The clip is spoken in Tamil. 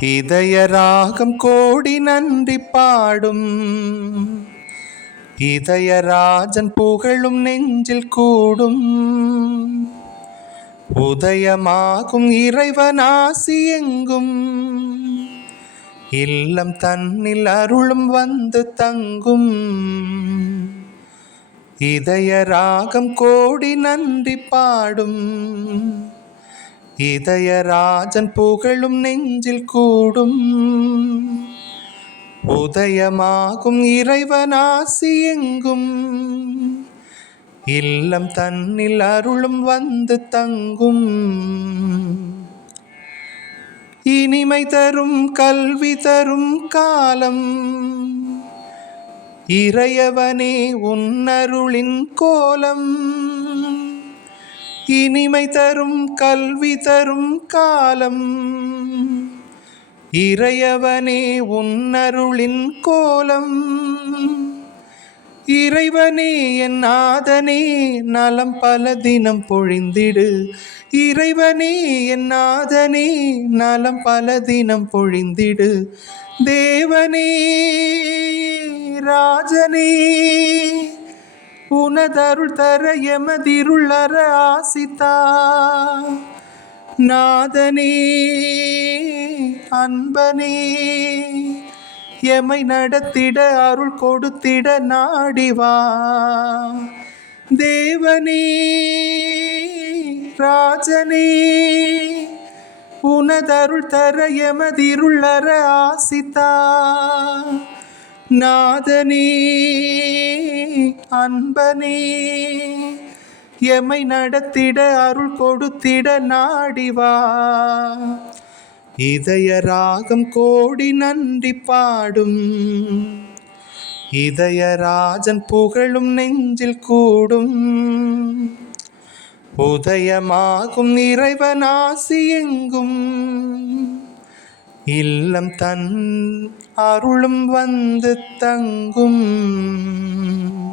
இதய ராகம் கோடி நன்றி பாடும் இதயராஜன் புகழும் நெஞ்சில் கூடும் உதயமாகும் இறைவனாசி எங்கும் இல்லம் தன்னில் அருளும் வந்து தங்கும் இதய ராகம் கோடி நன்றி பாடும் இதயராஜன் புகழும் நெஞ்சில் கூடும் உதயமாகும் இறைவனாசி எங்கும் இல்லம் தன்னில் அருளும் வந்து தங்கும் இனிமை தரும் கல்வி தரும் காலம் இறையவனே உன்னருளின் கோலம் இனிமை தரும் கல்வி தரும் காலம் இறையவனே உன்னருளின் கோலம் இறைவனே என் நாதனே நலம் பல தினம் பொழிந்திடு இறைவனே என் நாதனே நலம் பல தினம் பொழிந்திடு தேவனே ராஜனே உனதருள் தர எமதிருள் அற ஆசித்தா நாதனே அன்பனே எமை நடத்திட அருள் கொடுத்திட நாடிவா தேவனே ராஜனே உனதருள் தர எமதிருள் அற ஆசித்தா நாதனே அன்பனே எமை நடத்திட அருள் கொடுத்திட நாடிவா இதய ராகம் கோடி நன்றி பாடும் இதயராஜன் புகழும் நெஞ்சில் கூடும் உதயமாகும் இறைவனாசி எங்கும் இல்லம் தன் அருளும் வந்து தங்கும்.